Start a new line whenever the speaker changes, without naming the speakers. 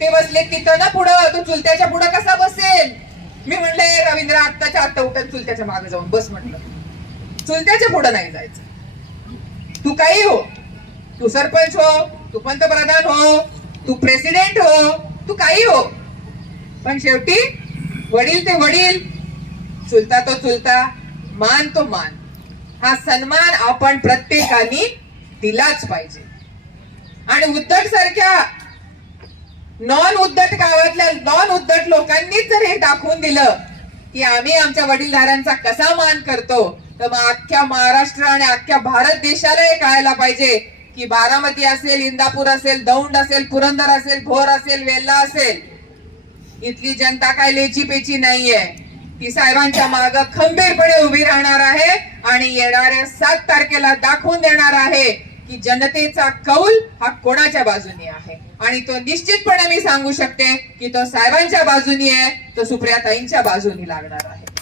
ते बसले तिथं ना पुढं तो चुलत्याच्या पुढं कसा बसेल? मी म्हणले रवींद्र आत्ताच्या आत्ता उठत चुलत्याच्या मागे जाऊन बस म्हटलं. चुलत्याच्या पुढं नाही जायचं. तू काही हो तू सरपंच हो तू पंतप्रधान हो तू प्रेसिडेंट हो तू काही हो. पण शेवटी वडील ते वडील चुलता तो चुलता मान तो मान. हा सन्मान आपण प्रत्येकाने दिलाच पाहिजे. आणि उद्धट सारख्या नॉन उद्धट गावातल्या नॉन उद्धट लोकांनीच जर हे दाखवून दिलं की आम्ही आमच्या वडीलधाऱ्यांचा कसा मान करतो तर मग अख्ख्या महाराष्ट्र आणि अख्ख्या भारत देशाला हे कळायला पाहिजे की बारामती असेल इंदापूर असेल दौंड असेल पुरंदर असेल भोर असेल वेल्ला असेल. इथली जनता काय लेची पेची नाहीये. ती साहेबांच्या माग खंबीरपणे उभी राहणार आहे आणि येणाऱ्या सात तारखेला दाखवून देणार आहे. की जनतेचा कौल हा कोणाच्या बाजूनी आहे? आणि तो निश्चितपणे मी सांगू शकते की तो साहेबांच्या बाजूनी आहे तो सुप्रियाताईंच्या बाजूनी लागणार आहे.